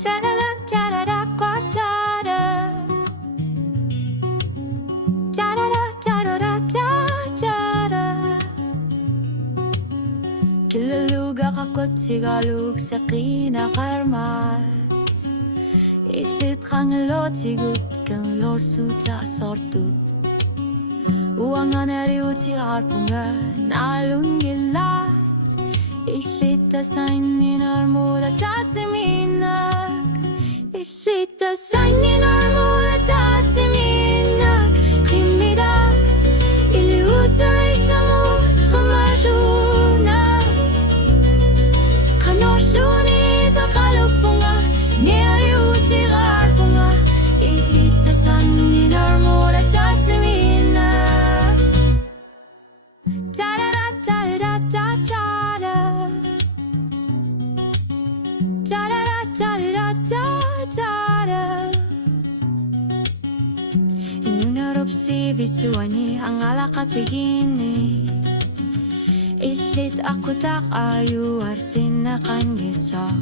짜라라 짜라라 꽈짜라 짜라라 짜라라 짜짜라 Kiluluga kako't sigalug sa kinakarmat Itit kang lot sigut kang lorsu ta sortu Uangan eriuti harpunga nalungilat Itit asainin armuda tatsiminak Itit asainin armuda tatsiminak Kimidak iliusaray sa mood kamarlunak Kanorlunit akalupunga Neriuti harpunga Itit asainin armuda tatsiminak Da-da-da, da-da-da-da-da Da-da-da-da-da-da-da Inunarop si visuani ang alakatigini Ilit ako tak ayu artin na kan gitsak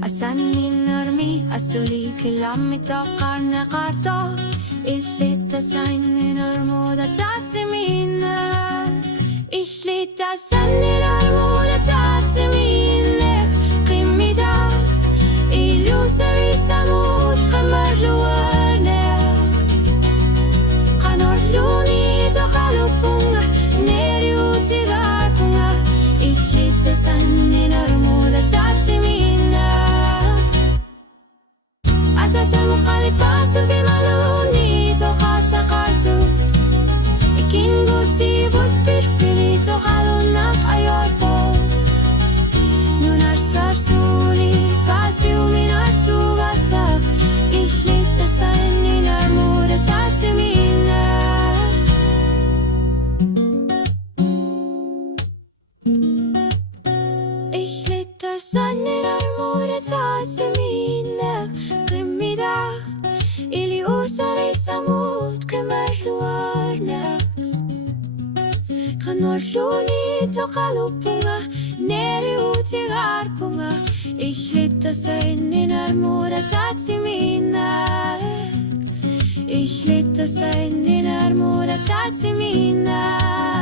Asan ninarmi asuli kilamitok karna kartok Ilit asan ninarmuda tatsiminak Ilit asan ninarmuda tatsiminak Kimidak illusory samut kamarluarnak Kanorlunit akalupunga neriutigarpunga Ilit asan ninarmuda tatsiminak Atatan mo kalipasan kay malunito ka sa kartu Ikingut sibot pirpilito kalunak ayor po Nunar sarsuli pasiuminar tugasak Ilit asan ninarmuda tatsiminak Ilit asan ninarmuda tatsiminak Kimidak iliusaray sa mood kamarluarnak Kanorlunit akalupunga neriutigarpunga Ilit asan ninarmuda tatsiminak Ilit asan ninarmuda tatsiminak